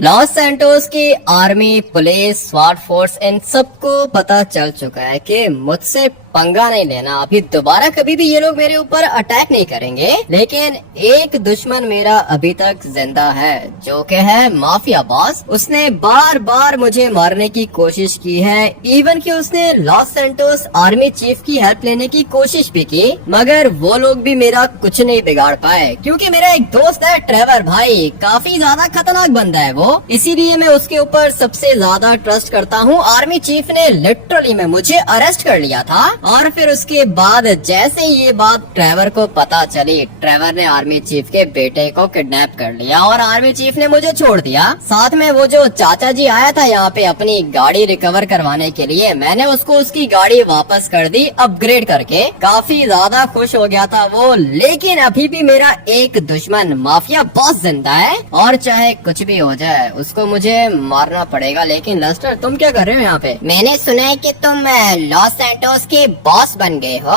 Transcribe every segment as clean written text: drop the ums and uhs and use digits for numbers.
Los Santos की army, police, स्वाट force in सबको पता चल चुका है कि मुझसे पंगा नहीं लेना। अभी दोबारा कभी भी ये लोग मेरे ऊपर अटैक नहीं करेंगे। लेकिन एक दुश्मन मेरा अभी तक जिंदा है, जो कि है माफिया बॉस। उसने बार बार मुझे मारने की कोशिश की है। इवन कि उसने लॉस सैंटोस आर्मी चीफ की हेल्प लेने की कोशिश भी की, मगर वो लोग भी मेरा कुछ नहीं बिगाड़ पाए। क्योंकि मेरा एक दोस्त है ट्रेवर भाई, काफी ज्यादा खतरनाक बंदा है वो, इसीलिए मैं उसके ऊपर सबसे ज्यादा ट्रस्ट करता हूँ। आर्मी चीफ ने लिटरली में मुझे अरेस्ट कर लिया था, और फिर उसके बाद जैसे ये बात ट्रेवर को पता चली, ट्रेवर ने आर्मी चीफ के बेटे को किडनैप कर लिया और आर्मी चीफ ने मुझे छोड़ दिया। साथ में वो जो चाचा जी आया था यहाँ पे अपनी गाड़ी रिकवर करवाने के लिए, मैंने उसको उसकी गाड़ी वापस कर दी अपग्रेड करके। काफी ज्यादा खुश हो गया था वो। लेकिन अभी भी मेरा एक दुश्मन माफिया बॉस जिंदा है, और चाहे कुछ भी हो जाए उसको मुझे मारना पड़ेगा। लेकिन लस्टर, तुम क्या कर रहे हो यहाँ पे? मैंने सुना है कि तुम लॉस सैंटोस के बॉस बन गए हो।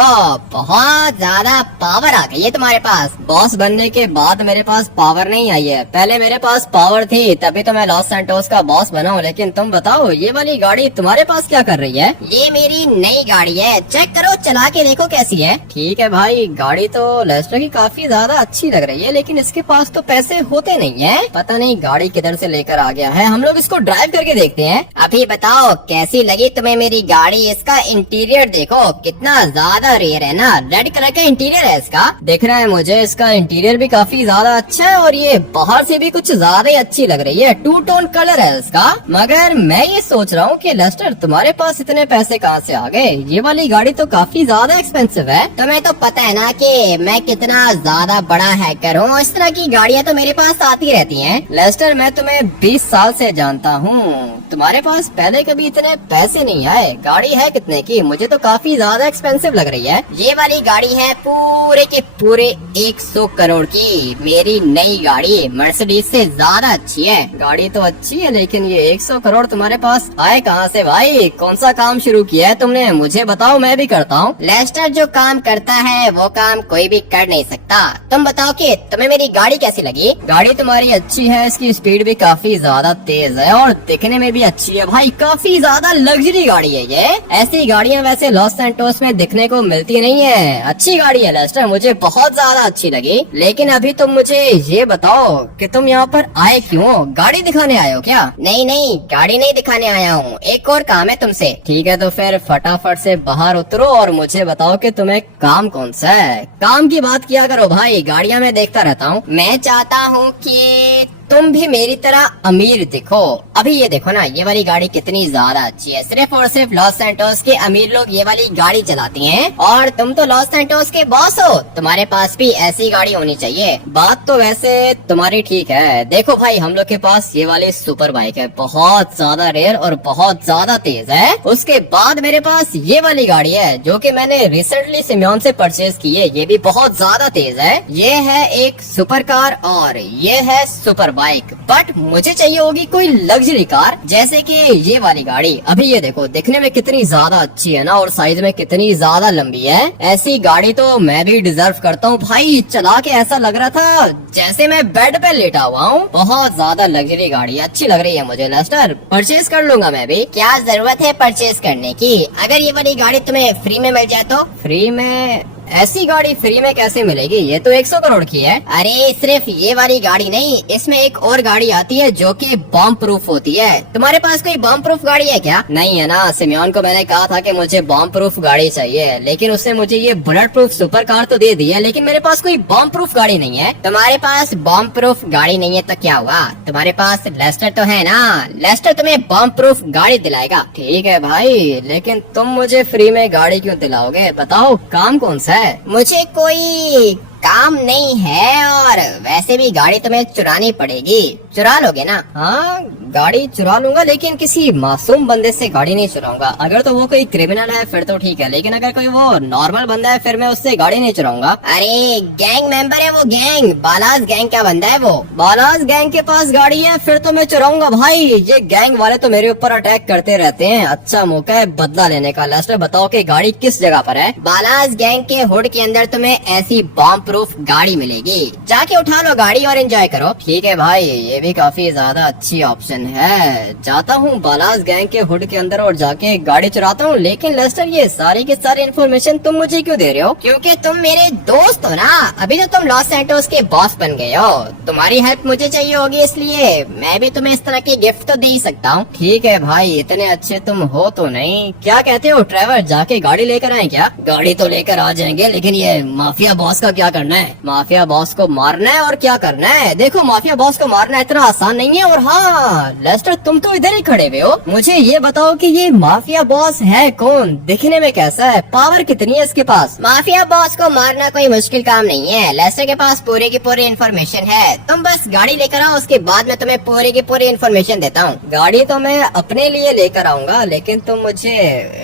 बहुत ज्यादा पावर आ गई है तुम्हारे पास। बॉस बनने के बाद मेरे पास पावर नहीं आई है, पहले मेरे पास पावर थी, तभी तो मैं लॉस सैंटोस का बॉस बना हूँ। लेकिन तुम बताओ, ये वाली गाड़ी तुम्हारे पास क्या कर रही है? ये मेरी नई गाड़ी है, चेक करो, चला के देखो कैसी है। ठीक है भाई, गाड़ी तो लेस्टर की काफी ज्यादा अच्छी लग रही है, लेकिन इसके पास तो पैसे होते नहीं है। पता नहीं गाड़ी किधर से लेकर आ गया है। हम लोग इसको ड्राइव करके देखते हैं। अभी बताओ कैसी लगी तुम्हें मेरी गाड़ी? इसका इंटीरियर देखो कितना ज्यादा रेयर है ना। रेड कलर का इंटीरियर है इसका। दिख रहा है मुझे, इसका इंटीरियर भी काफी ज्यादा अच्छा है, और ये बाहर से भी कुछ ज्यादा ही अच्छी लग रही है। 2 टोन कलर है इसका। मगर मैं ये सोच रहा हूँ कि लेस्टर, तुम्हारे पास इतने पैसे कहाँ से आ गए? ये वाली गाड़ी तो काफी ज्यादा एक्सपेंसिव है। तुम्हें तो पता है ना कि मैं कितना ज्यादा बड़ा हैकर हूँ। इस तरह की गाड़ियाँ तो मेरे पास आती रहती हैं। लेस्टर, मैं तुम्हें 20 साल से जानता हूँ, तुम्हारे पास पहले कभी इतने पैसे नहीं आए। गाड़ी है कितने की? मुझे तो काफी ज्यादा एक्सपेंसिव लग रही है। ये वाली गाड़ी है पूरे के पूरे 100 करोड़ की। मेरी नई गाड़ी मर्सिडीज से ज्यादा अच्छी है। गाड़ी तो अच्छी है, लेकिन ये 100 करोड़ तुम्हारे पास आए कहाँ से भाई? कौन सा काम शुरू किया है तुमने? मुझे बताओ, मैं भी करता हूँ। लेस्टर, जो काम करता है वो काम कोई भी कर नहीं सकता। तुम बताओ कि तुम्हें मेरी गाड़ी कैसी लगी? गाड़ी तुम्हारी अच्छी है, इसकी स्पीड भी काफी ज्यादा तेज है, और दिखने में भी अच्छी है भाई। काफी ज्यादा लग्जरी गाड़ी है ये। ऐसी गाड़ियाँ वैसे लॉस सैंटोस में दिखने को मिलती नहीं है। अच्छी गाड़ी है लेस्टर, मुझे बहुत ज्यादा अच्छी लगी। लेकिन अभी तुम मुझे ये बताओ कि तुम यहाँ पर आए क्यों? गाड़ी दिखाने आए हो क्या? नहीं नहीं, गाड़ी नहीं दिखाने आया हूँ, एक और काम है तुमसे। ठीक है, तो फिर फटाफट से बाहर उतरो और मुझे बताओ कि तुम्हें काम कौन सा है। काम की बात किया करो भाई, गाड़ियाँ मैं देखता रहता हूँ। मैं चाहता हूँ कि तुम भी मेरी तरह अमीर दिखो। अभी ये देखो ना, ये वाली गाड़ी कितनी ज्यादा अच्छी है। सिर्फ और सिर्फ लॉस सैंटोस के अमीर लोग ये वाली गाड़ी चलाती हैं, और तुम तो लॉस सैंटोस के बॉस हो, तुम्हारे पास भी ऐसी गाड़ी होनी चाहिए। बात तो वैसे तुम्हारी ठीक है। देखो भाई, हम लोग के पास ये वाली सुपर बाइक है, बहुत ज्यादा रेयर और बहुत ज्यादा तेज है। उसके बाद मेरे पास ये वाली गाड़ी है, जो कि मैंने रिसेंटली सिम्योन से परचेज की है। ये भी बहुत ज्यादा तेज है। ये है एक सुपर कार और ये है सुपर बाइक। बट मुझे चाहिए होगी कोई लग्जरी कार, जैसे कि ये वाली गाड़ी। अभी ये देखो, दिखने में कितनी ज्यादा अच्छी है ना, और साइज में कितनी ज्यादा लंबी है। ऐसी गाड़ी तो मैं भी डिजर्व करता हूँ भाई। चला के ऐसा लग रहा था जैसे मैं बेड पे लेटा हुआ हूँ। बहुत ज्यादा लग्जरी गाड़ी, अच्छी लग रही है मुझे लेस्टर। परचेज कर लूंगा मैं भी। क्या जरूरत है परचेज करने की? अगर ये वाली गाड़ी तुम्हें फ्री में मिल जाए तो? फ्री में? ऐसी गाड़ी फ्री में कैसे मिलेगी? ये तो 100 करोड़ की है। अरे सिर्फ ये वाली गाड़ी नहीं, इसमें एक और गाड़ी आती है जो कि बॉम्ब प्रूफ होती है। तुम्हारे पास कोई बॉम्ब प्रूफ गाड़ी है क्या? नहीं है ना। सिम्योन को मैंने कहा था कि मुझे बॉम्ब प्रूफ गाड़ी चाहिए, लेकिन उसने मुझे ये बुलेट प्रूफ सुपर कार तो दे दी है, लेकिन मेरे पास कोई बॉम्ब प्रूफ गाड़ी नहीं है। तुम्हारे पास बॉम्ब प्रूफ गाड़ी नहीं है तो क्या हुआ? तुम्हारे पास लेस्टर तो है ना। लेस्टर तुम्हें बॉम्ब प्रूफ गाड़ी दिलाएगा। ठीक है भाई, लेकिन तुम मुझे फ्री में गाड़ी क्यों दिलाओगे? बताओ, काम कौन सा है? मुझे कोई काम नहीं है, और वैसे भी गाड़ी तुम्हें चुरानी पड़ेगी। चुरा लोगे ना? हाँ, गाड़ी चुरा लूंगा, लेकिन किसी मासूम बंदे से गाड़ी नहीं चुराऊंगा। अगर तो वो कोई क्रिमिनल है फिर तो ठीक है, लेकिन अगर कोई वो नॉर्मल बंदा है फिर मैं उससे गाड़ी नहीं चुराऊंगा। अरे गैंग मेंबर है वो, गैंग बालाज गैंग का बंदा है वो। बालाज गैंग के पास गाड़ी है फिर तो मैं चुराऊंगा भाई। ये गैंग वाले तो मेरे ऊपर अटैक करते रहते हैं। अच्छा मौका है बदला लेने का। लेस्टर, बताओ कि गाड़ी किस जगह पर है? बालाज गैंग के हुड के अंदर तुम्हें ऐसी बॉम्ब प्रूफ गाड़ी मिलेगी। जाके उठा लो गाड़ी और एंजॉय करो। ठीक है भाई, ये भी काफी ज्यादा अच्छी ऑप्शन है। जाता हूँ बालाज गैंग के हुड के अंदर और जाके गाड़ी चुराता हूँ। लेकिन लेस्टर, ये सारी की सारी इन्फॉर्मेशन तुम मुझे क्यों दे रहे हो? क्योंकि तुम मेरे दोस्त हो ना। अभी तो तुम लॉस सैंटोस के बॉस बन गए हो, तुम्हारी हेल्प मुझे चाहिए होगी, इसलिए मैं भी तुम्हें इस तरह की गिफ्ट तो दे ही सकता हूँ। ठीक है भाई, इतने अच्छे तुम हो तो नहीं। क्या कहते हो ट्रेवर, जाके गाड़ी लेकर आए क्या? गाड़ी तो लेकर आ जाएंगे, लेकिन ये माफिया बॉस का क्या करना है? माफिया बॉस को मारना है और क्या करना है? देखो, माफिया बॉस को मारना इतना आसान नहीं है। और हाँ लेस्टर, तुम तो इधर ही खड़े हुए हो, मुझे ये बताओ कि ये माफिया बॉस है कौन? दिखने में कैसा है? पावर कितनी है इसके पास? माफिया बॉस को मारना कोई मुश्किल काम नहीं है। लेस्टर के पास पूरी की पूरी इन्फॉर्मेशन है। तुम बस गाड़ी लेकर आओ, उसके बाद मैं तुम्हें पूरी की पूरी इन्फॉर्मेशन देता हूँ। गाड़ी तो मैं अपने लिए लेकर आऊंगा, लेकिन तुम मुझे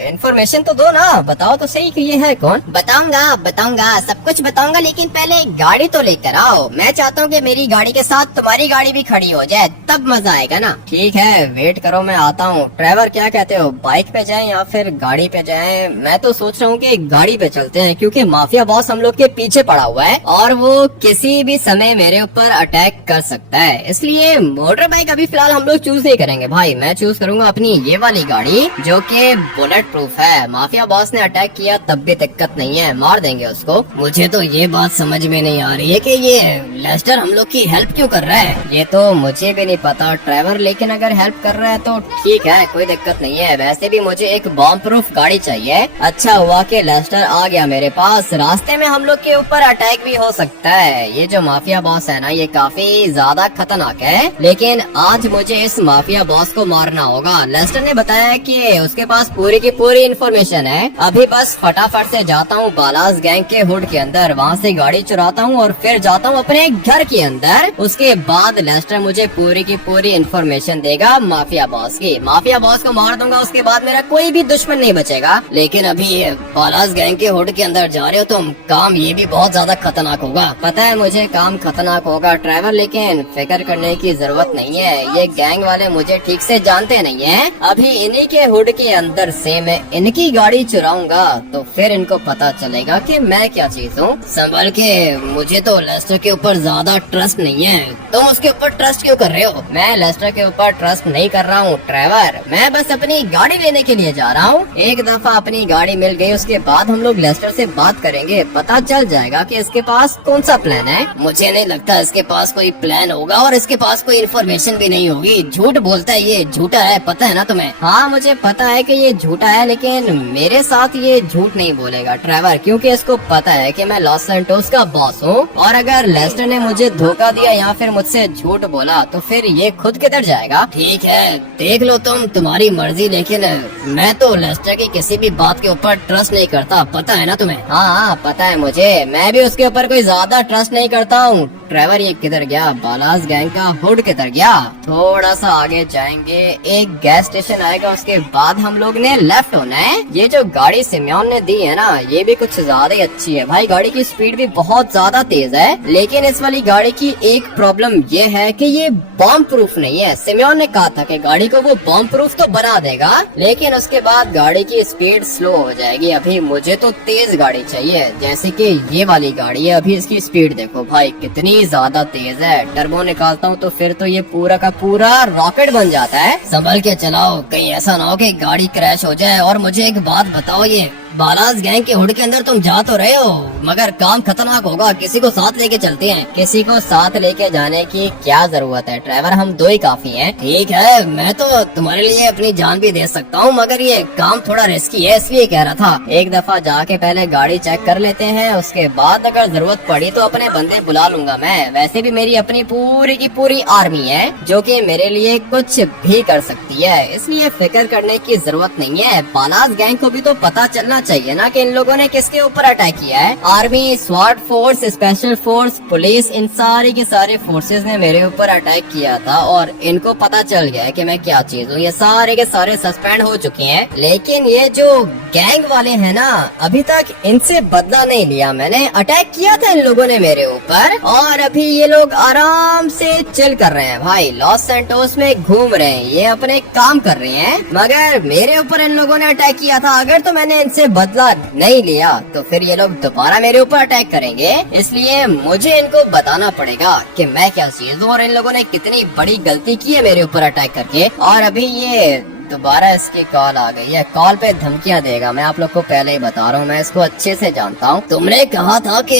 इन्फॉर्मेशन तो दो ना। बताओ तो सही कि ये है कौन? बताऊंगा, सब कुछ बताऊंगा, लेकिन पहले गाड़ी तो लेकर आओ। मैं चाहता हूँ कि मेरी गाड़ी के साथ तुम्हारी गाड़ी भी खड़ी हो जाए, तब मजा आएगा ना। ठीक है, वेट करो, मैं आता हूँ। ड्राइवर, क्या कहते हो, बाइक पे जाएं या फिर गाड़ी पे जाएं? मैं तो सोच रहा हूँ कि गाड़ी पे चलते हैं, क्योंकि माफिया बॉस हम लोग के पीछे पड़ा हुआ है और वो किसी भी समय मेरे ऊपर अटैक कर सकता है। इसलिए मोटर बाइक अभी फिलहाल हम लोग चूज नहीं करेंगे भाई। मैं चूज करूंगा अपनी ये वाली गाड़ी, जो कि बुलेट प्रूफ है। माफिया बॉस ने अटैक किया तब भी दिक्कत नहीं है, मार देंगे उसको। मुझे तो ये बात समझ में नहीं आ रही है कि ये लेस्टर हम लोग की हेल्प क्यों कर रहा है। ये तो मुझे भी नहीं पता ड्राइवर, लेकिन अगर हेल्प कर रहा है तो ठीक है, कोई दिक्कत नहीं है। वैसे भी मुझे एक बॉम्ब प्रूफ गाड़ी चाहिए। अच्छा हुआ कि लेस्टर आ गया मेरे पास। रास्ते में हम लोग के ऊपर अटैक भी हो सकता है। ये जो माफिया बॉस है ना, ये काफी ज्यादा खतरनाक है, लेकिन आज मुझे इस माफिया बॉस को मारना होगा। लेस्टर ने बताया कि उसके पास पूरी की पूरी इन्फॉर्मेशन है। अभी बस फटाफट से जाता हूँ बालाज गैंग के हुड के अंदर, वहाँ से गाड़ी चुराता हूँ और फिर जाता हूँ अपने घर के अंदर। उसके बाद लेस्टर मुझे पूरी की पूरी इन्फॉर्मेशन देगा माफिया बॉस की। माफिया बॉस को मार दूंगा, उसके बाद मेरा कोई भी दुश्मन नहीं बचेगा। लेकिन अभी बालाज गैंग के हुड के अंदर जा रहे हो तुम, काम ये भी बहुत ज्यादा खतरनाक होगा। पता है मुझे काम खतरनाक होगा ड्राइवर, लेकिन फिक्र करने की जरूरत नहीं है। ये गैंग वाले मुझे ठीक से जानते नहीं है। अभी इन्हीं के हुड के अंदर से मैं इनकी गाड़ी चुराऊंगा, तो फिर इनको पता चलेगा कि मैं क्या चीज हूँ। संभल के, मुझे तो लेस्टर के ऊपर ज्यादा ट्रस्ट नहीं है। तुम उसके ऊपर ट्रस्ट क्यों कर रहे हो? मैं लेस्टर के ऊपर ट्रस्ट नहीं कर रहा हूँ ड्राइवर, मैं बस अपनी गाड़ी लेने के लिए जा रहा हूँ। एक दफा अपनी गाड़ी मिल गई, उसके बाद हम लोग लेस्टर से बात करेंगे, पता चल जाएगा कि इसके पास कौन सा प्लान है। मुझे नहीं लगता इसके पास कोई प्लान होगा और इसके पास कोई इन्फॉर्मेशन भी नहीं होगी। झूठ बोलता है, ये झूठा है, पता है ना तुम्हें? हाँ मुझे पता है कि ये झूठा है, लेकिन मेरे साथ ये झूठ नहीं बोलेगा ड्राइवर, क्योंकि इसको पता है कि मैं लॉस सैंटोस का बॉस हूँ। और अगर लेस्टर ने मुझे धोखा दिया या फिर मुझसे झूठ बोला तो फिर ये खुद किधर जाएगा। ठीक है, देख लो तुम्हारी मर्जी, लेकिन मैं तो लेस्टर की किसी भी बात के ऊपर ट्रस्ट नहीं करता, पता है ना तुम्हें? हाँ पता है मुझे, मैं भी उसके ऊपर कोई ज्यादा ट्रस्ट नहीं करता हूँ। ड्राइवर, ये किधर गया? बालाज गैंग का हुड किधर गया? थोड़ा सा आगे जाएंगे, एक गैस स्टेशन आएगा, उसके बाद हम लोग ने लेफ्ट होना है। ये जो गाड़ी सिम्योन ने दी है ना, ये भी कुछ ज्यादा ही अच्छी है भाई। गाड़ी की स्पीड भी बहुत ज्यादा तेज है, लेकिन इस वाली गाड़ी की एक प्रॉब्लम ये है कि ये बॉम्ब प्रूफ नहीं है। सिम्योन ने कहा था कि गाड़ी को वो बॉम्ब प्रूफ तो बना देगा, लेकिन उसके बाद गाड़ी की स्पीड स्लो हो जाएगी। अभी मुझे तो तेज गाड़ी चाहिए, जैसे कि ये वाली गाड़ी है। अभी इसकी स्पीड देखो भाई कितनी ज्यादा तेज है। टर्बो निकालता हूँ तो फिर तो ये पूरा का पूरा रॉकेट बन जाता है। संभल के चलाओ, कहीं ऐसा ना हो कि गाड़ी क्रैश हो जाए। और मुझे एक बात बताओ, ये बालाज गैंग के हुड के अंदर तुम जा तो रहे हो, मगर काम खतरनाक होगा, किसी को साथ लेके चलते हैं। किसी को साथ लेके जाने की क्या जरूरत है ड्राइवर, हम दो ही काफी हैं। ठीक है, मैं तो तुम्हारे लिए अपनी जान भी दे सकता हूँ, मगर ये काम थोड़ा रिस्की है, इसलिए कह रहा था। एक दफा जाके पहले गाड़ी चेक कर लेते हैं, उसके बाद अगर जरूरत पड़ी तो अपने बंदे बुला लूंगा मैं। वैसे भी मेरी अपनी पूरी की पूरी आर्मी है, जो कि मेरे लिए कुछ भी कर सकती है, इसलिए फिक्र करने की जरूरत नहीं है। बालाज गैंग को भी तो पता चलना चाहिए ना कि इन लोगों ने किसके ऊपर अटैक किया है। आर्मी, स्वाट फोर्स, स्पेशल फोर्स, पुलिस, इन सारी के सारे फोर्सेस ने मेरे ऊपर अटैक किया था और इनको पता चल गया है कि मैं क्या चीज हूँ। ये सारे के सारे सस्पेंड हो चुके हैं, लेकिन ये जो गैंग वाले हैं ना, अभी तक इनसे बदला नहीं लिया मैंने। अटैक किया था इन लोगों ने मेरे ऊपर और अभी ये लोग आराम से चिल कर रहे हैं भाई, लॉस सैंटोस में घूम रहे हैं, ये अपने काम कर रहे हैं। मगर मेरे ऊपर इन लोगों ने अटैक किया था, अगर तो मैंने इनसे बदला नहीं लिया तो फिर ये लोग दोबारा मेरे ऊपर अटैक करेंगे। इसलिए मुझे इनको बताना पड़ेगा कि मैं क्या चीज हूँ और इन लोगों ने कितनी बड़ी गलती की है मेरे ऊपर अटैक करके। और अभी ये दोबारा इसकी कॉल आ गई है, कॉल पे धमकियां देगा। मैं आप लोग को पहले ही बता रहा हूँ, मैं इसको अच्छे से जानता हूँ। तुमने कहा था कि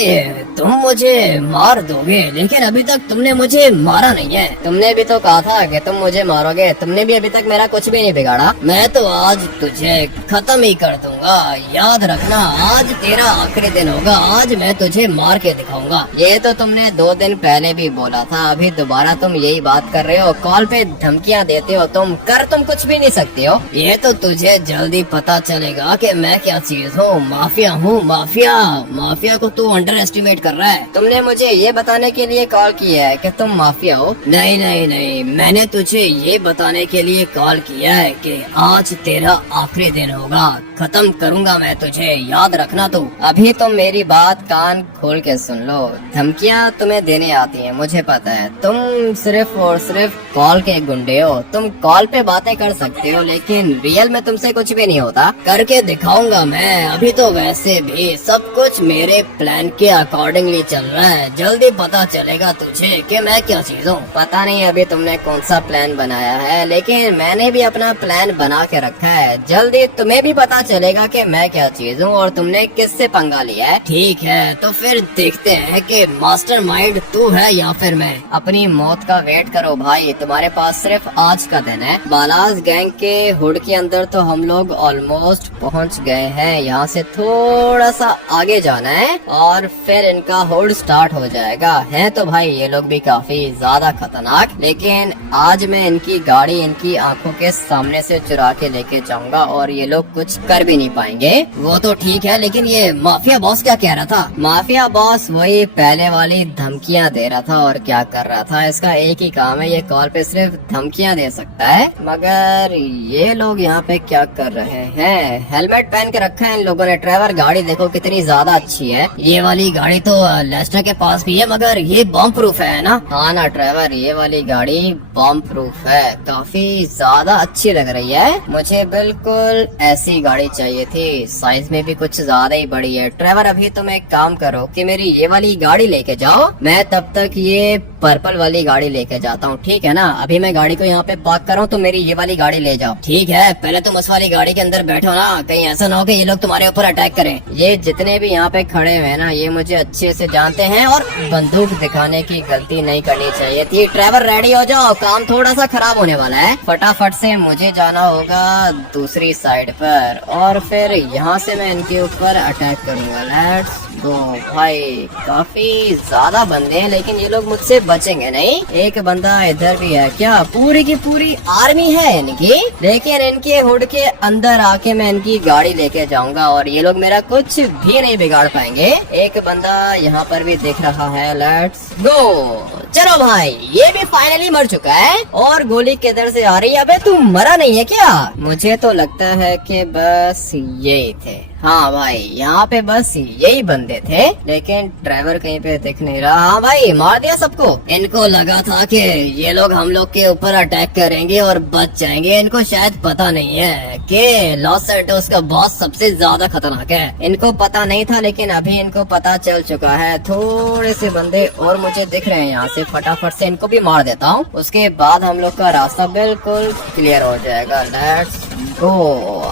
तुम मुझे मार दोगे, लेकिन अभी तक तुमने मुझे मारा नहीं है। तुमने भी तो कहा था कि तुम मुझे मारोगे, तुमने भी अभी तक मेरा कुछ भी नहीं बिगाड़ा। मैं तो आज तुझे खत्म ही कर दूंगा, याद रखना आज तेरा आखिरी दिन होगा, आज मैं तुझे मार के दिखाऊंगा। ये तो तुमने 2 दिन पहले भी बोला था, अभी दोबारा तुम यही बात कर रहे हो, कॉल पे धमकियां देते हो। तुम कुछ भी नहीं सकते हो। ये तो तुझे जल्दी पता चलेगा कि मैं क्या चीज हूँ। माफिया हूँ, माफिया। माफिया को तू अंडर एस्टिमेट कर रहा है। तुमने मुझे ये बताने के लिए कॉल किया है कि तुम माफिया हो? नहीं नहीं नहीं, मैंने तुझे ये बताने के लिए कॉल किया है कि आज तेरा आखिरी दिन होगा, खत्म करूंगा मैं तुझे, याद रखना तू। अभी तुम मेरी बात कान खोल के सुन लो। धमकियाँ तुम्हें देने आती है, मुझे पता है। तुम सिर्फ और सिर्फ कॉल के गुंडे हो। तुम कॉल पे बातें कर सकते हो, लेकिन रियल में तुमसे कुछ भी नहीं होता। करके दिखाऊंगा मैं। अभी तो वैसे भी सब कुछ मेरे प्लान के अकॉर्डिंगली चल रहा है, जल्दी पता चलेगा तुझे कि मैं क्या चीज हूँ। पता नहीं अभी तुमने कौन सा प्लान बनाया है, लेकिन मैंने भी अपना प्लान बना के रखा है। जल्दी तुम्हें भी पता चलेगा कि मैं क्या चीज हूँ और तुमने किससे पंगा लिया है। ठीक है, तो फिर देखते हैं कि मास्टरमाइंड तू है या फिर मैं। अपनी मौत का वेट करो भाई, तुम्हारे पास सिर्फ आज का दिन है। बालाज गैंग के हुड के अंदर तो हम लोग ऑलमोस्ट पहुंच गए हैं। यहाँ से थोड़ा सा आगे जाना है और फिर इनका हुड स्टार्ट हो जाएगा। है तो भाई ये लोग भी काफी ज्यादा खतरनाक, लेकिन आज मैं इनकी गाड़ी इनकी आंखों के सामने से चुरा के लेके जाऊंगा और ये लोग कुछ कर भी नहीं पाएंगे। वो तो ठीक है, लेकिन ये माफिया बॉस क्या कह रहा था? माफिया बॉस वही पहले वाली धमकियाँ दे रहा था और क्या कर रहा था। इसका एक ही काम है, ये कॉल पे सिर्फ धमकियाँ दे सकता है। मगर ये लोग यहाँ पे क्या कर रहे हैं? हेलमेट पहन के रखा है इन लोगों ने। ट्रेवर गाड़ी देखो कितनी ज्यादा अच्छी है। ये वाली गाड़ी तो लेस्टर के पास भी है, मगर ये बॉम्ब प्रूफ है ना? हाँ ना ट्रेवर, ये वाली गाड़ी बॉम्ब प्रूफ है, काफी ज्यादा अच्छी लग रही है। मुझे बिल्कुल ऐसी गाड़ी चाहिए थी, साइज में भी कुछ ज्यादा ही बड़ी है। ट्रेवर अभी तुम एक काम करो कि मेरी ये वाली गाड़ी लेके जाओ, मैं तब तक ये पर्पल वाली गाड़ी लेके जाता हूँ, ठीक है ना? अभी मैं गाड़ी को यहाँ पे पार्क कर रहा हूँ, तो मेरी ये वाली गाड़ी ले जाओ। ठीक है, पहले तुम उस वाली गाड़ी के अंदर बैठो ना, कहीं ऐसा ना हो कि ये लोग तुम्हारे ऊपर अटैक करें। ये जितने भी यहाँ पे खड़े हुए हैं ना, ये मुझे अच्छे से जानते हैं और बंदूक दिखाने की गलती नहीं करनी चाहिए थी। ड्राइवर रेडी हो जाओ, काम थोड़ा सा खराब होने वाला है। फटाफट से मुझे जाना होगा दूसरी साइड पर और फिर यहाँ से मैं इनके ऊपर अटैक करूंगा। लेट्स गो भाई। काफी ज्यादा बंदे हैं, लेकिन ये लोग मुझसे बचेंगे नहीं। एक बंदा इधर भी है क्या? पूरी की पूरी आर्मी है इनकी, लेकिन इनके हुड के अंदर आके मैं इनकी गाड़ी लेके जाऊंगा और ये लोग मेरा कुछ भी नहीं बिगाड़ पाएंगे। एक बंदा यहाँ पर भी दिख रहा है। लेट्स गो, चलो भाई, ये भी फाइनली मर चुका है। और गोली किधर से आ रही है? अबे तू मरा नहीं है क्या? मुझे तो लगता है कि बस यही थे। हाँ भाई, यहाँ पे बस यही बंदे थे, लेकिन ड्राइवर कहीं पे दिख नहीं रहा। हाँ भाई, मार दिया सबको। इनको लगा था कि ये लोग हम लोग के ऊपर अटैक करेंगे और बच जाएंगे। इनको शायद पता नहीं है कि लॉस सैंटोस का बॉस सबसे ज्यादा खतरनाक है। इनको पता नहीं था, लेकिन अभी इनको पता चल चुका है। थोड़े से बंदे और मुझे दिख रहे हैं यहाँ से, फटाफट से इनको भी मार देता हूँ। उसके बाद हम लोग का रास्ता बिल्कुल क्लियर हो जाएगा। Let's go.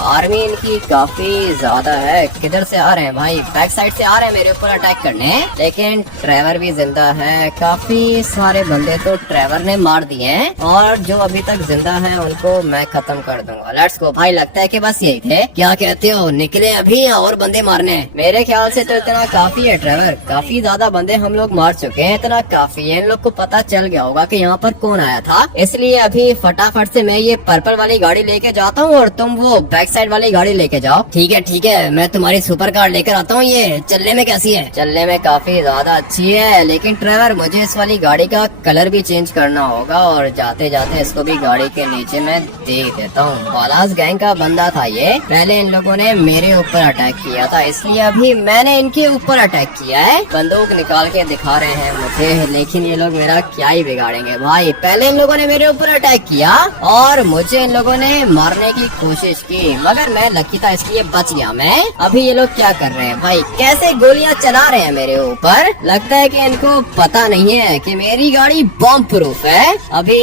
आर्मी इनकी काफी ज्यादा है। किधर से आ रहे हैं भाई? बैक साइड से आ रहे हैं मेरे ऊपर अटैक करने, लेकिन ट्रेवर भी जिंदा है। काफी सारे बंदे तो ट्रेवर ने मार दिए हैं और जो अभी तक जिंदा है उनको मैं खत्म कर दूंगा। लेट्स गो भाई, लगता है कि बस यही थे। क्या कहते हो, निकले अभी या और बंदे मारने? मेरे ख्याल से तो इतना काफी है ट्रेवर, काफी ज्यादा बंदे हम लोग मार चुके हैं। इतना काफी है, इन लोग को पता चल गया होगा कि यहाँ पर कौन आया था। इसलिए अभी फटाफट से मैं ये पर्पल वाली गाड़ी लेके जाता हूँ और तुम वो बैक साइड वाली गाड़ी लेके जाओ। ठीक है, मैं तुम्हारी सुपर कार लेकर आता हूँ। ये चलने में कैसी है? चलने में काफी ज्यादा अच्छी है, लेकिन ड्राइवर मुझे इस वाली गाड़ी का कलर भी चेंज करना होगा और जाते जाते इसको भी गाड़ी के नीचे मैं देख देता हूँ। बालास गैंग का बंदा था ये। पहले इन लोगों ने मेरे ऊपर अटैक किया था, इसलिए अभी मैंने इनके ऊपर अटैक किया है। बंदूक निकाल के दिखा रहे हैं मुझे, लेकिन ये लोग मेरा क्या ही बिगाड़ेंगे भाई। पहले इन लोगों ने मेरे ऊपर अटैक किया और मुझे इन लोगों ने मारने की कोशिश की, मगर मैं लकी था इसलिए बच गया मैं। अभी ये लोग क्या कर रहे हैं भाई, कैसे गोलियां चला रहे हैं मेरे ऊपर। लगता है कि इनको पता नहीं है कि मेरी गाड़ी बॉम्ब प्रूफ है। अभी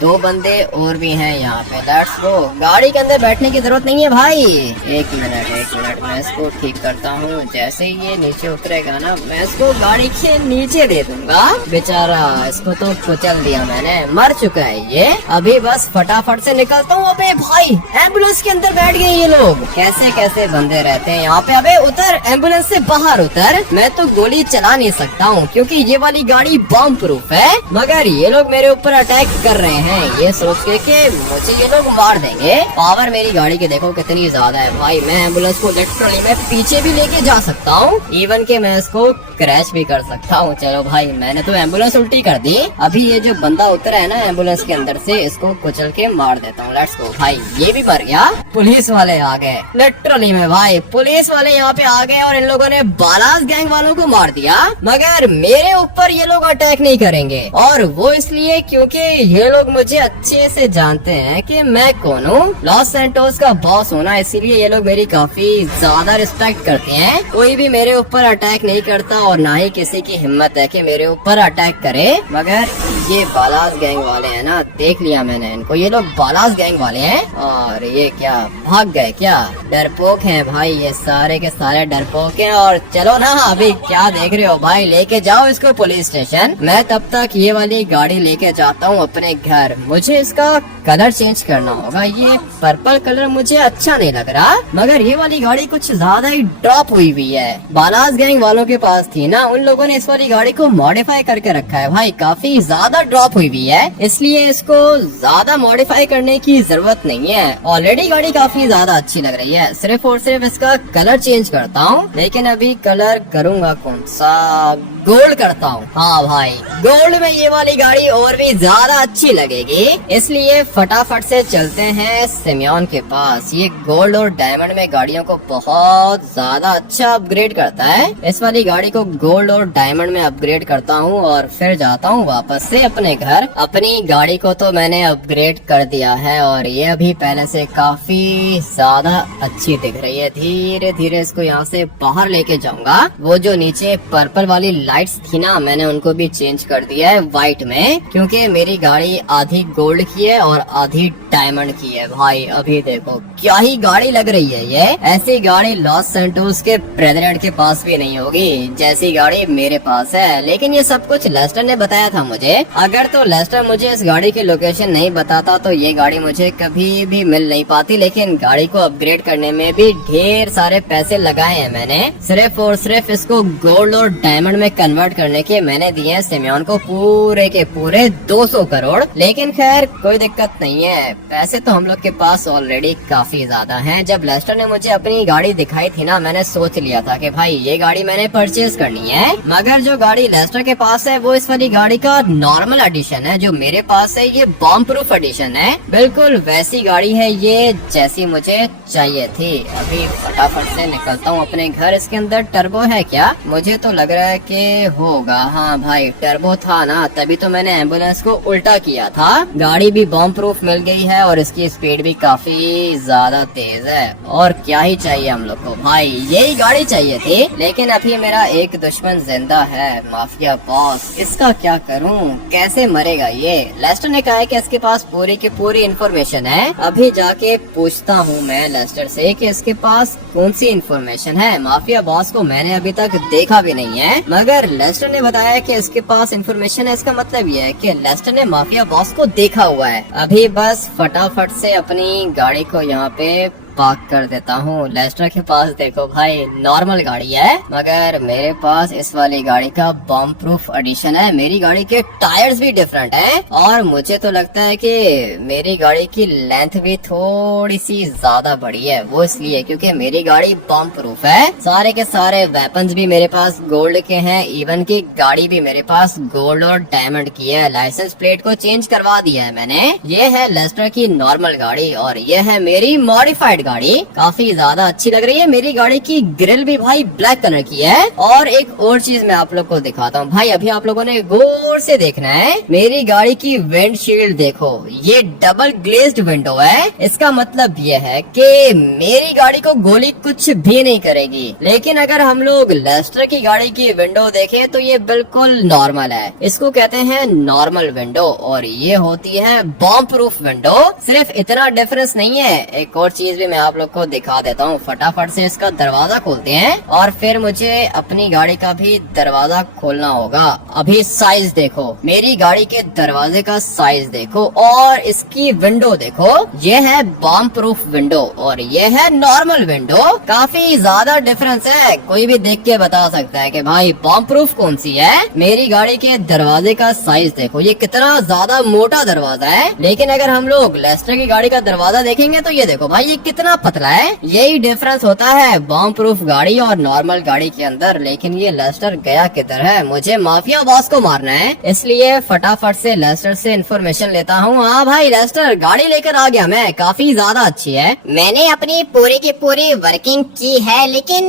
2 बंदे और भी हैं यहाँ पे। Let's go. गाड़ी के अंदर बैठने की जरूरत नहीं है भाई। एक मिनट मैं इसको ठीक करता हूँ। जैसे ही ये नीचे उतरेगा ना, मैं इसको गाड़ी के नीचे दे दूंगा। बेचारा, इसको तो कुचल दिया मैंने, मर चुका है ये। अभी बस फटाफट से निकलता हूँ। अबे भाई, एम्बुलेंस के अंदर बैठ गए ये लोग। कैसे कैसे बंदे रहते हैं यहाँ पे। अबे उतर, एम्बुलेंस से बाहर उतर। मैं तो गोली चला नहीं सकता हूँ क्योंकि ये वाली गाड़ी बॉम्ब प्रूफ है, मगर ये लोग मेरे ऊपर अटैक कर रहे हैं ये सोच के कि मुझे ये लोग मार देंगे। पावर मेरी गाड़ी की देखो कितनी ज्यादा है भाई। मैं एम्बुलेंस को लिटरली मैं पीछे भी लेके जा सकता हूँ, इवन के मैं इसको क्रैश भी कर सकता हूँ। चलो भाई, मैंने तो एम्बुलेंस उल्टी कर दी। अभी ये जो बंदा उतरा है ना एम्बुलेंस के अंदर से, इसको कुचल के मार देता हूँ। लेट्स गो भाई। ये भी मर गया। पुलिस वाले आ गए लिटरली में भाई। पुलिस वाले यहाँ पे आ गए और इन लोगों ने बालास गैंग वालों को मार दिया, मगर मेरे ऊपर ये लोग अटैक नहीं करेंगे। और वो इसलिए क्योंकि ये लोग मुझे अच्छे से जानते हैं कि मैं कौन हूँ। लॉस सैंटोस का बॉस हूँ ना, इसीलिए ये लोग मेरी काफी ज्यादा रिस्पेक्ट करते हैं। कोई भी मेरे ऊपर अटैक नहीं करता और ना ही किसी की हिम्मत है कि मेरे ऊपर अटैक करे। मगर ये बालास गैंग वाले हैं ना, देख लिया मैंने इनको। ये लोग बालास गैंग वाले हैं। और ये क्या भाग गए क्या? डरपोक हैं भाई, ये सारे के सारे डरपोक हैं। और चलो ना, अभी क्या देख रहे हो भाई, लेके जाओ इसको पुलिस स्टेशन। मैं तब तक ये वाली गाड़ी लेके जाता हूँ अपने घर। मुझे इसका कलर चेंज करना होगा। ये पर्पल कलर मुझे अच्छा नहीं लग रहा, मगर ये वाली गाड़ी कुछ ज्यादा ही ड्रॉप हुई हुई है। बालास गैंग वालों के पास थी ना, उन लोगों ने इस वाली गाड़ी को मॉडिफाई करके रखा है भाई। काफी ज्यादा ड्रॉप हुई हुई है, इसलिए इसको ज्यादा मॉडिफाई करने की जरूरत नहीं है। ऑलरेडी गाड़ी काफी ज्यादा अच्छी लग रही है। सिर्फ और सिर्फ इसका कलर चेंज करता हूँ। लेकिन अभी कलर करूंगा कौन सा? गोल्ड करता हूँ। हाँ भाई, गोल्ड में ये वाली गाड़ी और भी ज्यादा अच्छी लगेगी, इसलिए फटाफट से चलते हैं सिमियोन के पास। ये गोल्ड और डायमंड में गाड़ियों को बहुत ज्यादा अच्छा अपग्रेड करता है। इस वाली गाड़ी को गोल्ड और डायमंड में अपग्रेड करता हूँ और फिर जाता हूँ वापस से अपने घर। अपनी गाड़ी को तो मैंने अपग्रेड कर दिया है और ये अभी पहले से काफी ज्यादा अच्छी दिख रही है। धीरे धीरे इसको यहाँ से बाहर लेके जाऊंगा। वो जो नीचे पर्पल वाली लाइट्स थी ना, मैंने उनको भी चेंज कर दिया है व्हाइट में, क्योंकि मेरी गाड़ी आधी गोल्ड की है और आधी डायमंड की है भाई। अभी देखो क्या ही गाड़ी लग रही है ये। ऐसी गाड़ी लॉस सैंटोस के प्रेसिडेंट के पास भी नहीं होगी जैसी गाड़ी मेरे पास है। लेकिन ये सब कुछ लेस्टर ने बताया था मुझे। अगर तो लेस्टर मुझे इस गाड़ी की लोकेशन नहीं बताता तो ये गाड़ी मुझे कभी भी मिल नहीं पाती। लेकिन गाड़ी को अपग्रेड करने में भी ढेर सारे पैसे लगाए हैं मैंने। सिर्फ और सिर्फ इसको गोल्ड और डायमंड में कन्वर्ट करने के मैंने दिए हैं सिमियोन को पूरे के पूरे 200 करोड़। लेकिन खैर कोई दिक्कत नहीं है, पैसे तो हम लोग के पास ऑलरेडी काफी ज्यादा हैं। जब लेस्टर ने मुझे अपनी गाड़ी दिखाई थी ना, मैंने सोच लिया था कि भाई ये गाड़ी मैंने परचेज करनी है। मगर जो गाड़ी लेस्टर के पास है वो इस वाली गाड़ी का नॉर्मल एडिशन है। जो मेरे पास है ये बॉम्ब प्रूफ एडिशन है। बिल्कुल वैसी गाड़ी है ये जैसी मुझे चाहिए थी। अभी फटाफट से निकलता हूँ अपने घर। इसके अंदर टर्बो है क्या? मुझे तो लग रहा है कि होगा। हाँ भाई, टर्बो था ना, तभी तो मैंने एम्बुलेंस को उल्टा किया था। गाड़ी भी बॉम्ब प्रूफ मिल गई है और इसकी स्पीड भी काफी ज्यादा तेज है। और क्या ही चाहिए हम लोग को भाई, यही गाड़ी चाहिए थी। लेकिन अभी मेरा एक दुश्मन जिंदा है, माफिया बॉस। इसका क्या करूं? कैसे मरेगा ये? लेस्टर ने कहा है कि इसके पास पूरी की पूरी इन्फॉर्मेशन है। अभी जाके पूछता हूँ मैं लेस्टर से कि इसके पास कौन सी इन्फॉर्मेशन है। माफिया बॉस को मैंने अभी तक देखा भी नहीं है, मगर लेस्टर ने बताया कि इसके पास इन्फॉर्मेशन है। इसका मतलब ये है कि लेस्टर ने माफिया बॉस को देखा हुआ है। अभी बस फटाफट से अपनी गाड़ी को यहाँ पे पार्क कर देता हूँ। लेस्टर के पास देखो भाई नॉर्मल गाड़ी है, मगर मेरे पास इस वाली गाड़ी का बॉम्ब प्रूफ एडिशन है। मेरी गाड़ी के टायर्स भी डिफरेंट हैं और मुझे तो लगता है कि मेरी गाड़ी की लेंथ भी थोड़ी सी ज्यादा बड़ी है। वो इसलिए क्योंकि मेरी गाड़ी बॉम्ब प्रूफ है। सारे के सारे वेपन्स भी मेरे पास गोल्ड के हैं, इवन की गाड़ी भी मेरे पास गोल्ड और डायमंड की है। लाइसेंस प्लेट को चेंज करवा दिया है मैंने। ये है लेस्टर की नॉर्मल गाड़ी और ये है मेरी मॉडिफाइड गाड़ी काफी ज्यादा अच्छी लग रही है। मेरी गाड़ी की ग्रिल भी भाई ब्लैक कलर की है। और एक और चीज मैं आप लोग को दिखाता हूँ भाई, अभी आप लोगों ने गौर से देखना है। मेरी गाड़ी की विंडशील्ड देखो, ये डबल ग्लेज्ड विंडो है। इसका मतलब ये है कि मेरी गाड़ी को गोली कुछ भी नहीं करेगी। लेकिन अगर हम लोग लेस्टर की गाड़ी की विंडो देखें तो ये बिल्कुल नॉर्मल है। इसको कहते हैं नॉर्मल विंडो और ये होती है बॉम्ब प्रूफ विंडो। सिर्फ इतना डिफरेंस नहीं है, एक और चीज भी मैं आप लोग को दिखा देता हूँ। फटाफट से इसका दरवाजा खोलते हैं और फिर मुझे अपनी गाड़ी का भी दरवाजा खोलना होगा। अभी साइज देखो, मेरी गाड़ी के दरवाजे का साइज देखो और इसकी विंडो देखो। ये है बॉम्ब प्रूफ विंडो और ये है नॉर्मल विंडो। काफी ज्यादा डिफरेंस है। कोई भी देख के बता सकता है कि भाई बॉम्ब प्रूफ कौन सी है। मेरी गाड़ी के दरवाजे का साइज देखो, ये कितना ज्यादा मोटा दरवाजा है। लेकिन अगर हम लोग लेस्टर की गाड़ी का दरवाजा देखेंगे तो ये देखो भाई, ये कितना पतला है। यही डिफरेंस होता है बॉम्ब प्रूफ गाड़ी और नॉर्मल गाड़ी के अंदर। लेकिन ये लेस्टर गया किधर है? मुझे माफिया बॉस को मारना है, इसलिए फटाफट से लेस्टर से इन्फॉर्मेशन लेता हूँ। हाँ भाई लेस्टर, गाड़ी लेकर आ गया मैं, काफी ज्यादा अच्छी है। मैंने अपनी पूरी की पूरी वर्किंग की है, लेकिन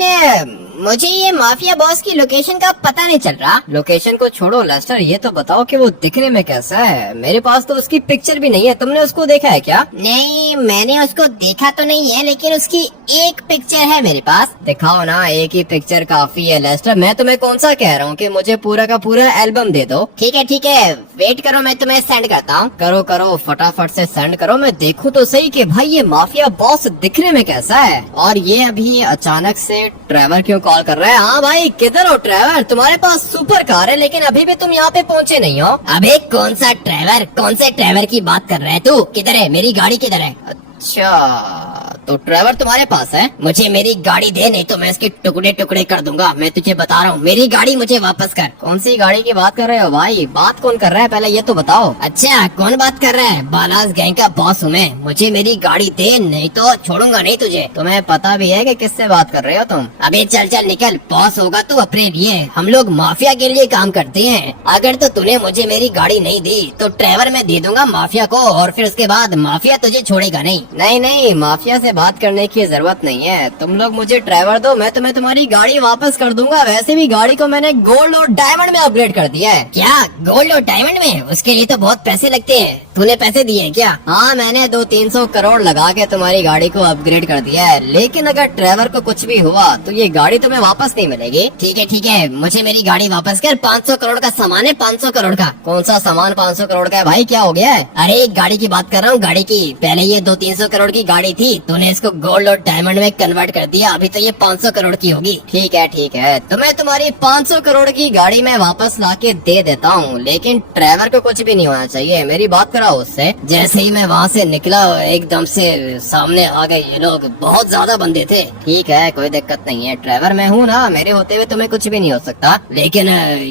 मुझे ये माफिया बॉस की लोकेशन का पता नहीं चल रहा। लोकेशन को छोड़ो लेस्टर, ये तो बताओ कि वो दिखने में कैसा है। मेरे पास तो उसकी पिक्चर भी नहीं है, तुमने उसको देखा है क्या? नहीं, मैंने उसको देखा तो नहीं है, लेकिन उसकी एक पिक्चर है मेरे पास। दिखाओ ना, एक ही पिक्चर काफी है लेस्टर। मैं तुम्हें कौन सा कह रहा हूँ कि मुझे पूरा का पूरा एल्बम दे दो। ठीक है, वेट करो, मैं तुम्हें सेंड करता हूँ। करो करो, फटाफट से सेंड करो, मैं देखूं तो सही कि भाई ये माफिया बॉस दिखने में कैसा है। और ये अभी अचानक से ट्रेवर क्यों कॉल कर रहा है? हाँ भाई किधर हो ट्रेवर? तुम्हारे पास सुपर कार है लेकिन अभी भी तुम यहाँ पे पहुँचे नहीं हो। अबे कौन सा ट्रेवर? कौन से ट्रेवर की बात कर रहे है तू? किधर है मेरी गाड़ी, किधर है? अच्छा तो ट्रेवर तुम्हारे पास है? मुझे मेरी गाड़ी दे, नहीं तो मैं इसके टुकड़े टुकड़े कर दूंगा। मैं तुझे बता रहा हूँ, मेरी गाड़ी मुझे वापस कर। कौन सी गाड़ी की बात कर रहे हो भाई? बात कौन कर रहा है पहले ये तो बताओ। अच्छा, कौन बात कर रहा है? बालास गैंग का बॉस हूँ मैं। मुझे मेरी गाड़ी दे, नहीं तो छोड़ूंगा नहीं तुझे। तुम्हें पता भी है कि किससे बात कर रहे हो तुम? अबे चल चल निकल, बॉस होगा तू अपने लिए, हम लोग माफिया के लिए काम करते हैं। अगर तो तूने मुझे मेरी गाड़ी नहीं दी तो ट्रेवर मैं दे दूंगा माफिया को, और फिर उसके बाद माफिया तुझे छोड़ेगा नहीं। नहीं, माफिया से बात करने की जरूरत नहीं है। तुम लोग मुझे ड्राइवर दो, मैं तुम्हें तुम्हारी गाड़ी वापस कर दूंगा। वैसे भी गाड़ी को मैंने गोल्ड और डायमंड में अपग्रेड कर दिया है। क्या गोल्ड और डायमंड में? उसके लिए तो बहुत पैसे लगते हैं। तूने पैसे दिए हैं क्या? हाँ, मैंने 200-300 करोड़ लगा के तुम्हारी गाड़ी को अपग्रेड कर दिया है। लेकिन अगर ड्राइवर को कुछ भी हुआ तो ये गाड़ी तुम्हें वापस नहीं मिलेगी। ठीक है, मुझे मेरी गाड़ी वापस कर। 500 करोड़ का सामान है, 500 करोड़ का। कौन सा सामान 500 करोड़ का है भाई? क्या हो गया है? अरे गाड़ी की बात कर रहा हूँ, गाड़ी की। पहले ये 200-300 करोड़ की गाड़ी थी, तूने इसको गोल्ड और डायमंड में कन्वर्ट कर दिया। अभी तो ये 500 करोड़ की होगी। ठीक है, तो मैं तुम्हारी 500 करोड़ की गाड़ी में वापस लाके दे देता हूँ, लेकिन ड्राइवर को कुछ भी नहीं होना चाहिए। मेरी बात कराओ उससे। जैसे ही मैं वहाँ से निकला, एकदम से सामने आ गए ये लोग। बहुत ज्यादा बंदे थे। ठीक है, कोई दिक्कत नहीं है, ड्राइवर मैं हूँ ना, मेरे होते हुए तुम्हें कुछ भी नहीं हो सकता। लेकिन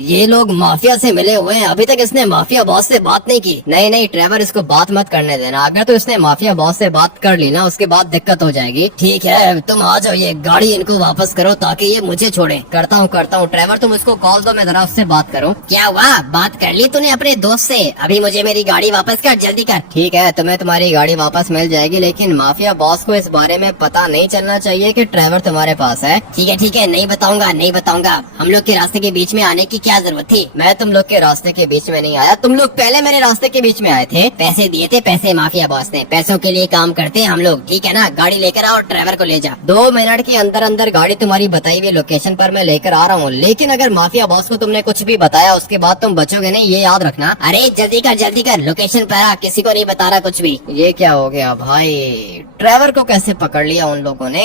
ये लोग माफिया से मिले हुए हैं, अभी तक इसने माफिया बॉस से बात नहीं की। नहीं ड्राइवर, इसको बात मत करने देना। अगर तो इसने माफिया बॉस से बात कर ली ना, उसके बाद दिक्कत हो जाएगी। ठीक है, तुम आ जाओ, ये गाड़ी इनको वापस करो ताकि ये मुझे छोड़े। करता हूँ ड्राइवर, तुम इसको कॉल दो, मैं जरा उससे बात करूँ। क्या हुआ, बात कर ली तूने अपने दोस्त से? अभी मुझे मेरी गाड़ी वापस कर, जल्दी कर। ठीक है, तुम्हें तुम्हारी गाड़ी वापस मिल जाएगी, लेकिन माफिया बॉस को इस बारे में पता नहीं चलना चाहिए कि ड्राइवर तुम्हारे पास है। ठीक है, नहीं बताऊंगा। हम लोग के रास्ते के बीच में आने की क्या जरूरत थी? मैं तुम लोग के रास्ते के बीच में नहीं आया, तुम लोग पहले मेरे रास्ते के बीच में आए थे। पैसे दिए थे, पैसे माफिया बॉस ने। पैसों के लिए काम करते हैं हम लोग, ठीक है ना? गाड़ी लेकर आओ और ड्राइवर को ले जा। 2 मिनट के अंदर गाड़ी तुम्हारी बताई हुई लोकेशन पर मैं लेकर आ रहा हूँ। लेकिन अगर माफिया बॉस को तुमने कुछ भी बताया, उसके बाद तुम बचोगे नहीं, ये याद रखना। अरे जल्दी कर, लोकेशन पर आ, किसी को नहीं बता रहा कुछ भी। ये क्या हो गया भाई? ड्राइवर को कैसे पकड़ लिया उन लोगों ने?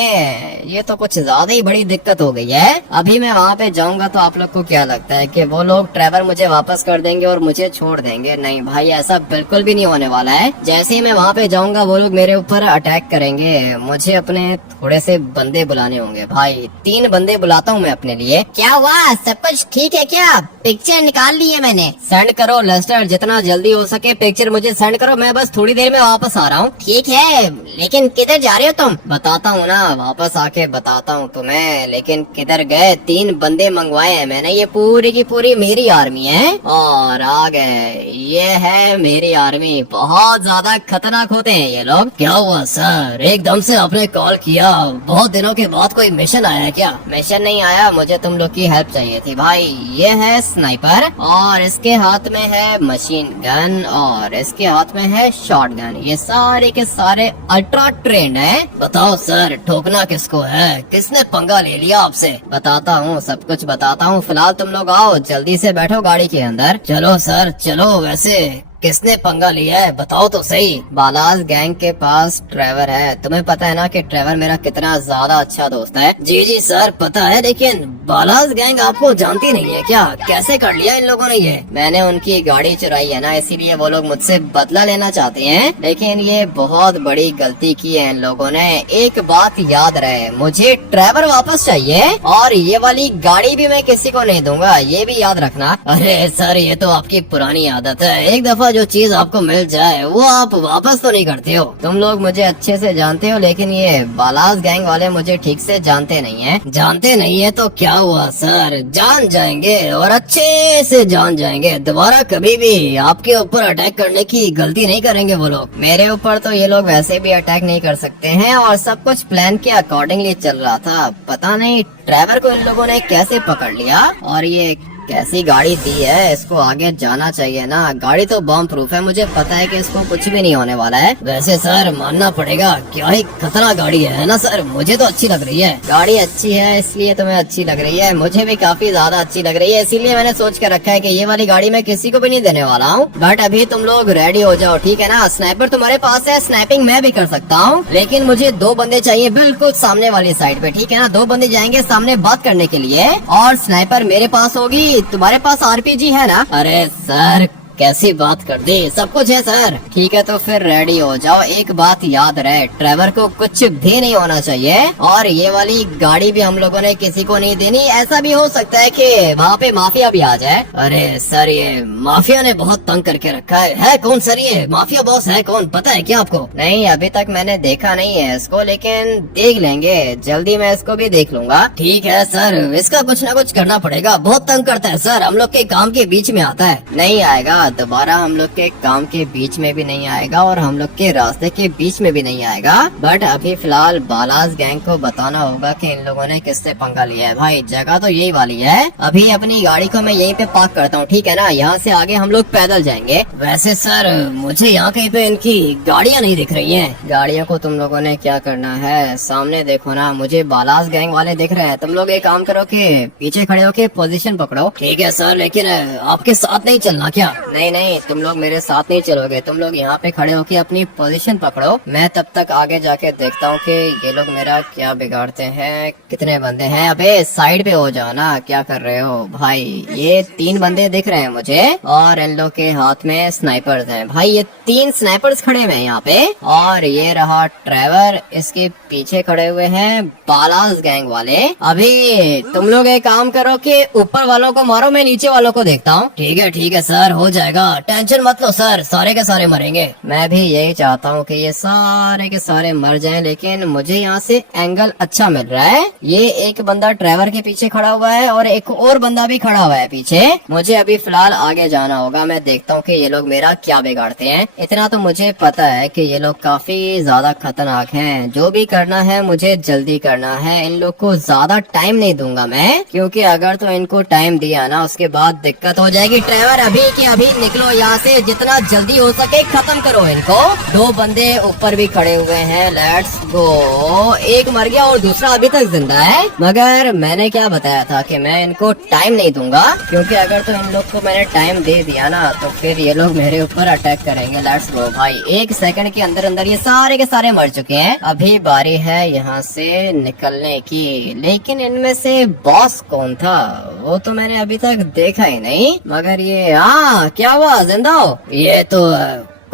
ये तो कुछ ज्यादा ही बड़ी दिक्कत हो गई है। अभी मैं वहाँ पे जाऊंगा तो आप लोग को क्या लगता है कि वो लोग ड्राइवर मुझे वापस कर देंगे और मुझे छोड़ देंगे? नहीं भाई, ऐसा बिल्कुल भी नहीं होने वाला है। जैसे ही मैं वहाँ पे जाऊंगा वो लोग मेरे ऊपर अटैक करेंगे। मुझे अपने थोड़े से बंदे बुलाने होंगे भाई। 3 बंदे बुलाता हूँ मैं अपने लिए। क्या हुआ, सब कुछ ठीक है क्या? पिक्चर निकाल ली है मैंने। सेंड करो लेस्टर, जितना जल्दी हो सके पिक्चर मुझे सेंड करो, मैं बस थोड़ी देर में वापस आ रहा हूँ। ठीक है, लेकिन किधर जा रहे हो तुम? बताता हूँ ना, वापस आके बताता हूँ तुम्हें। लेकिन किधर गए? 3 बंदे मंगवाए हैं मैंने, ये पूरी की पूरी मेरी आर्मी है और आ गए। ये है मेरी आर्मी, बहुत ज्यादा खतरनाक होते हैं ये लोग। क्या हुआ सर, एकदम से आपने कॉल किया? बहुत दिनों के बाद कोई मिशन आया है क्या? मिशन नहीं आया, मुझे तुम लोग की हेल्प चाहिए थी भाई। ये है स्नाइपर और इसके हाथ में है मशीन गन और इसके हाथ में है शॉट गन। ये सारे के सारे अल्ट्रा ट्रेंड है। बताओ सर, ठोकना किसको है? किसने पंगा ले लिया आपसे? बताता हूँ, सब कुछ बताता हूँ। फिलहाल तुम लोग आओ, जल्दी से बैठो गाड़ी के अंदर। चलो सर चलो। वैसे किसने पंगा लिया है, बताओ तो सही। बालाज गैंग के पास ट्रेवर है। तुम्हें पता है ना कि ट्रेवर मेरा कितना ज्यादा अच्छा दोस्त है। जी जी सर पता है, लेकिन बालाज गैंग आपको जानती नहीं है क्या? कैसे कर लिया इन लोगों ने ये? मैंने उनकी गाड़ी चुराई है ना, इसीलिए वो लोग मुझसे बदला लेना चाहते हैं। लेकिन ये बहुत बड़ी गलती की है इन लोगों ने। एक बात याद रहे, मुझे ट्रेवर वापस चाहिए और ये वाली गाड़ी भी मैं किसी को नहीं दूंगा, ये भी याद रखना। अरे सर, ये तो आपकी पुरानी आदत है। एक दफा जो चीज आपको मिल जाए वो आप वापस तो नहीं करते हो। तुम लोग मुझे अच्छे से जानते हो, लेकिन ये बालाज गैंग वाले मुझे ठीक से जानते नहीं है। जानते नहीं है तो क्या हुआ सर, जान जाएंगे और अच्छे से जान जाएंगे। दोबारा कभी भी आपके ऊपर अटैक करने की गलती नहीं करेंगे वो लोग। मेरे ऊपर तो ये लोग वैसे भी अटैक नहीं कर सकते हैं और सब कुछ प्लान के अकॉर्डिंगली चल रहा था। पता नहीं ड्राइवर को इन लोगों ने कैसे पकड़ लिया और ये कैसी गाड़ी दी है। इसको आगे जाना चाहिए ना, गाड़ी तो बम प्रूफ है, मुझे पता है कि इसको कुछ भी नहीं होने वाला है। वैसे सर मानना पड़ेगा, क्या ही खतरनाक गाड़ी है ना सर, मुझे तो अच्छी लग रही है। गाड़ी अच्छी है इसलिए तुम्हें अच्छी लग रही है, मुझे भी काफी ज्यादा अच्छी लग रही है। इसीलिए मैंने सोच कर रखा है कि ये वाली गाड़ी मैं किसी को भी नहीं देने वाला हूँ। बट अभी तुम लोग रेडी हो जाओ, ठीक है ना? स्नाइपर तुम्हारे पास है, स्नाइपिंग मैं भी कर सकता हूँ, लेकिन मुझे 2 बंदे चाहिए बिल्कुल सामने वाली साइड पे, ठीक है ना? 2 बंदे जाएंगे सामने बात करने के लिए और स्नाइपर मेरे पास होगी। तुम्हारे पास आरपीजी है ना? अरे सर कैसी बात कर दी, सब कुछ है सर। ठीक है तो फिर रेडी हो जाओ। एक बात याद रहे, ट्रेवर को कुछ भी नहीं होना चाहिए और ये वाली गाड़ी भी हम लोगों ने किसी को नहीं देनी। ऐसा भी हो सकता है कि वहाँ पे माफिया भी आ जाए। अरे सर, ये माफिया ने बहुत तंग करके रखा है कौन सर ये माफिया बॉस है कौन, पता है क्या आपको? नहीं, अभी तक मैंने देखा नहीं है इसको, लेकिन देख लेंगे जल्दी, मैं इसको भी देख लूंगा। ठीक है सर, इसका कुछ न कुछ करना पड़ेगा, बहुत तंग करता है सर, हम लोग के काम के बीच में आता है। नहीं आएगा, दोबारा हम लोग के काम के बीच में भी नहीं आएगा और हम लोग के रास्ते के बीच में भी नहीं आएगा। बट अभी फिलहाल बालाज गैंग को बताना होगा कि इन लोगों ने किससे पंगा लिया है। भाई जगह तो यही वाली है, अभी अपनी गाड़ी को मैं यहीं पे पार्क करता हूँ, ठीक है ना? यहाँ से आगे हम लोग पैदल जाएंगे। वैसे सर मुझे यहाँ कहीं पे इनकी गाड़ियाँ नहीं दिख रही है। गाड़ियों को तुम लोगों ने क्या करना है, सामने देखो ना, मुझे बालाज गैंग वाले दिख रहे हैं। तुम लोग एक काम करो कि पीछे खड़े होके पोजीशन पकड़ो। ठीक है सर, लेकिन आपके साथ नहीं चलना क्या? नहीं, तुम लोग मेरे साथ नहीं चलोगे, तुम लोग यहाँ पे खड़े होके अपनी पोजीशन पकड़ो। मैं तब तक आगे जाके देखता हूँ कि ये लोग मेरा क्या बिगाड़ते हैं। कितने बंदे हैं? अबे साइड पे हो जाओ ना, क्या कर रहे हो भाई? ये 3 बंदे दिख रहे हैं मुझे और इन लोग के हाथ में स्नाइपर्स हैं। भाई ये 3 स्नाइपर्स खड़े हुए हैं यहाँ पे और ये रहा ट्रेवर, इसके पीछे खड़े हुए हैं बालाज गैंग वाले। अभी तुम लोग एक काम करो कि ऊपर वालों को मारो, मैं नीचे वालों को देखता हूँ। ठीक है सर, हो जाएगा, टेंशन मत लो सर, सारे के सारे मरेंगे। मैं भी यही चाहता हूँ कि ये सारे के सारे मर जाएं, लेकिन मुझे यहाँ से एंगल अच्छा मिल रहा है। ये एक बंदा ड्राइवर के पीछे खड़ा हुआ है और एक और बंदा भी खड़ा हुआ है पीछे। मुझे अभी फिलहाल आगे जाना होगा, मैं देखता हूँ कि ये लोग मेरा क्या बिगाड़ते हैं। इतना तो मुझे पता है कि ये लोग काफी ज्यादा खतरनाक हैं। जो भी करना है मुझे जल्दी करना है, इन लोग को ज्यादा टाइम नहीं दूंगा मैं, क्योंकि अगर तो इनको टाइम दिया ना उसके बाद दिक्कत हो जाएगी। ड्राइवर अभी के अभी निकलो यहाँ से, जितना जल्दी हो सके खत्म करो इनको। 2 बंदे ऊपर भी खड़े हुए हैं, लेट्स गो। एक मर गया और दूसरा अभी तक जिंदा है। मगर मैंने क्या बताया था कि मैं इनको टाइम नहीं दूंगा, क्योंकि अगर तो इन लोग को मैंने टाइम दे दिया ना तो फिर ये लोग मेरे ऊपर अटैक करेंगे। लेट्स गो भाई, 1 सेकंड के अंदर अंदर ये सारे के सारे मर चुके हैं। अभी बारी है यहाँ से निकलने की, लेकिन इनमें से बॉस कौन था वो तो मैंने अभी तक देखा ही नहीं। मगर ये, हाँ क्या हुआ, जिंदा हो? ये तो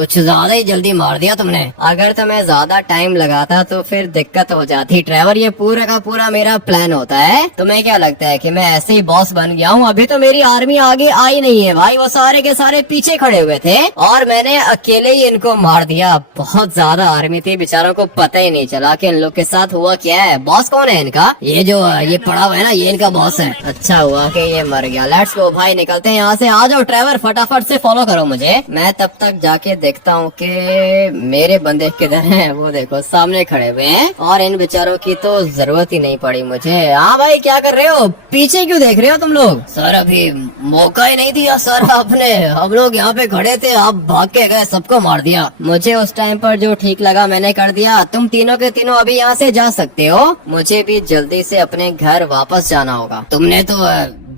कुछ ज्यादा ही जल्दी मार दिया तुमने। अगर तुम्हें ज्यादा टाइम लगाता तो फिर दिक्कत हो जाती ट्रेवर। ये पूरा का पूरा मेरा प्लान होता है। तुम्हें क्या लगता है कि मैं ऐसे ही बॉस बन गया हूँ? अभी तो मेरी आर्मी आगे आई नहीं है भाई, वो सारे के सारे पीछे खड़े हुए थे और मैंने अकेले ही इनको मार दिया। बहुत ज्यादा आर्मी थी, बेचारों को पता ही नहीं चला कि इन लोग के साथ हुआ क्या है। बॉस कौन है इनका? ये जो ये पड़ा हुआ है ना, ये इनका बॉस है। अच्छा हुआ कि ये मर गया। लेट्स गो भाई, निकलते हैं यहाँ से। आ जाओ ट्रेवर, फटाफट से फॉलो करो मुझे। मैं तब तक जाके देखता हूँ कि मेरे बंदे किधर हैं। वो देखो सामने खड़े हुए हैं और इन बेचारों की तो जरूरत ही नहीं पड़ी मुझे। हाँ भाई, क्या कर रहे हो? पीछे क्यों देख रहे हो तुम लोग? सर अभी मौका ही नहीं दिया सर आपने। हम लोग यहाँ पे खड़े थे, आप भाग के गए, सबको मार दिया। मुझे उस टाइम पर जो ठीक लगा मैंने कर दिया। तुम तीनों के तीनों अभी यहाँ से जा सकते हो। मुझे भी जल्दी से अपने घर वापस जाना होगा। तुमने तो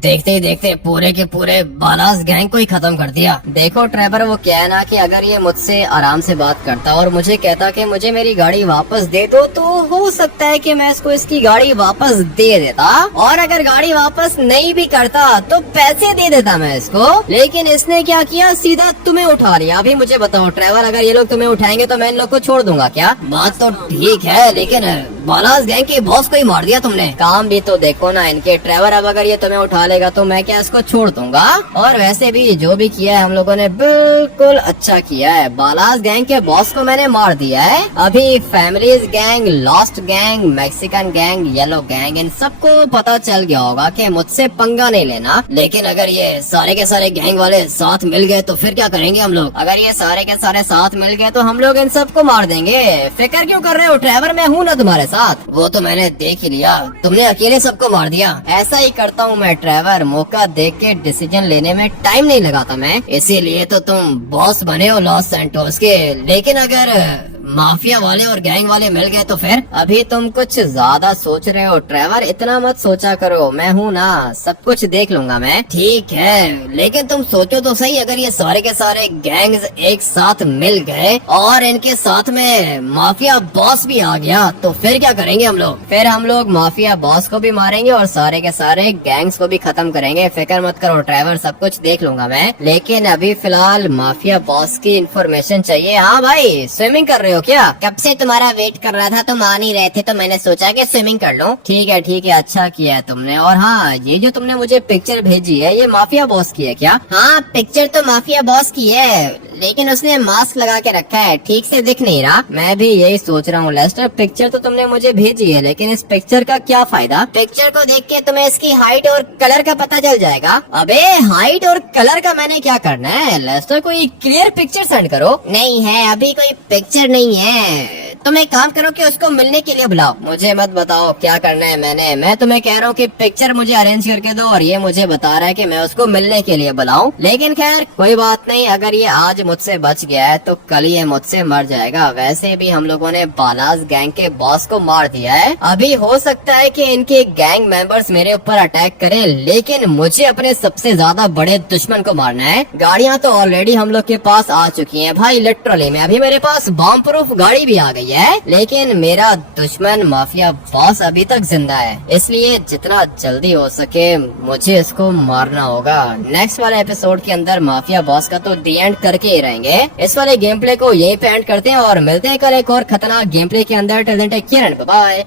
देखते ही देखते पूरे के पूरे बालास गैंग को ही खत्म कर दिया। देखो ट्रेवर, वो क्या है ना कि अगर ये मुझसे आराम से बात करता और मुझे कहता कि मुझे मेरी गाड़ी वापस दे दो, तो हो सकता है कि मैं इसको इसकी गाड़ी वापस दे देता। और अगर गाड़ी वापस नहीं भी करता तो पैसे दे देता मैं इसको। लेकिन इसने क्या किया, सीधा तुम्हें उठा लिया। अभी मुझे बताओ ट्रेवर, अगर ये लोग तुम्हें उठाएंगे तो मैं इन लोग को छोड़ दूंगा क्या? बात तो ठीक है, लेकिन बालास गैंग के बॉस को ही मार दिया तुमने। काम भी तो देखो ना इनके। ट्रेवर, अब अगर ये तुम्हें उठा लेगा तो मैं क्या इसको छोड़ दूंगा? और वैसे भी जो भी किया है हम लोगों ने बिल्कुल अच्छा किया है। बालास गैंग के बॉस को मैंने मार दिया है। अभी families gang, lost gang, Mexican gang, yellow gang, इन सबको पता चल गया होगा कि मुझसे पंगा नहीं लेना। लेकिन अगर ये सारे के सारे गैंग वाले साथ मिल गए तो फिर क्या करेंगे हम लोग? अगर ये सारे के सारे साथ मिल गए तो हम लोग इन सबको मार देंगे। फिक्र क्यों कर रहे हो ट्रेवर, मैं हूँ ना तुम्हारे साथ। वो तो मैंने देख ही लिया, तुमने अकेले सबको मार दिया। ऐसा ही करता हूँ मैं ट्रेवर, मौका देख के डिसीजन लेने में टाइम नहीं लगाता मैं। इसीलिए तो तुम बॉस बने हो लॉस सैंटोस के। लेकिन अगर माफिया वाले और गैंग वाले मिल गए तो फिर? अभी तुम कुछ ज्यादा सोच रहे हो ट्रेवर, इतना मत सोचा करो। मैं हूँ ना, सब कुछ देख लूंगा मैं। ठीक है, लेकिन तुम सोचो तो सही, अगर ये सारे के सारे गैंग्स एक साथ मिल गए और इनके साथ में माफिया बॉस भी आ गया तो फिर क्या करेंगे हम लोग? फिर हम लोग माफिया बॉस को भी मारेंगे और सारे के सारे गैंग्स को भी खत्म करेंगे। फिक्र मत करो ट्रेवर, सब कुछ देख लूंगा मैं। लेकिन अभी फिलहाल माफिया बॉस की इंफॉर्मेशन चाहिए। हाँ भाई, स्विमिंग कर रहे हो क्या? कब से तुम्हारा वेट कर रहा था, तुम आ नहीं रहे थे तो मैंने सोचा कि स्विमिंग कर लूं। ठीक है ठीक है, अच्छा किया है तुमने। और हाँ, ये जो तुमने मुझे पिक्चर भेजी है, ये माफिया बॉस की है क्या? हाँ, पिक्चर तो माफिया बॉस की है, लेकिन उसने मास्क लगा के रखा है, ठीक से दिख नहीं रहा। मैं भी यही सोच रहा हूँ लेस्टर, पिक्चर तो तुमने मुझे भेजी है, लेकिन इस पिक्चर का क्या फायदा? पिक्चर को देख के तुम्हें इसकी हाइट और कलर का पता चल जाएगा। अबे हाइट और कलर का मैंने क्या करना है लेस्टर? कोई क्लियर पिक्चर सेंड करो। नहीं है, अभी कोई पिक्चर नहीं है। तुम एक काम करो कि उसको मिलने के लिए बुलाओ। मुझे मत बताओ क्या करना है मैं तुम्हें कह रहा हूँ कि पिक्चर मुझे अरेंज करके दो, और ये मुझे बता रहा है कि मैं उसको मिलने के लिए बुलाऊं। लेकिन खैर कोई बात नहीं, अगर ये आज मुझसे बच गया है तो कल ये मुझसे मर जाएगा। वैसे भी हम लोगों ने बालास गैंग के बॉस को मार दिया है। अभी हो सकता है कि इनके गैंग मेंबर्स मेरे ऊपर अटैक करें, लेकिन मुझे अपने सबसे ज्यादा बड़े दुश्मन को मारना है। गाड़ियाँ तो ऑलरेडी हम लोग के पास आ चुकी हैं भाई, लिटरली में। अभी मेरे पास बॉम्ब प्रूफ गाड़ी भी आ गई है, लेकिन मेरा दुश्मन माफिया बॉस अभी तक जिंदा है। इसलिए जितना जल्दी हो सके मुझे इसको मारना होगा। नेक्स्ट वाले एपिसोड के अंदर माफिया बॉस का तो दी एंड करके ही रहेंगे। इस वाले गेम प्ले को यहीं पे एंड करते हैं और मिलते हैं कल एक और खतरनाक गेम प्ले के अंदर। Till then take care and bye bye.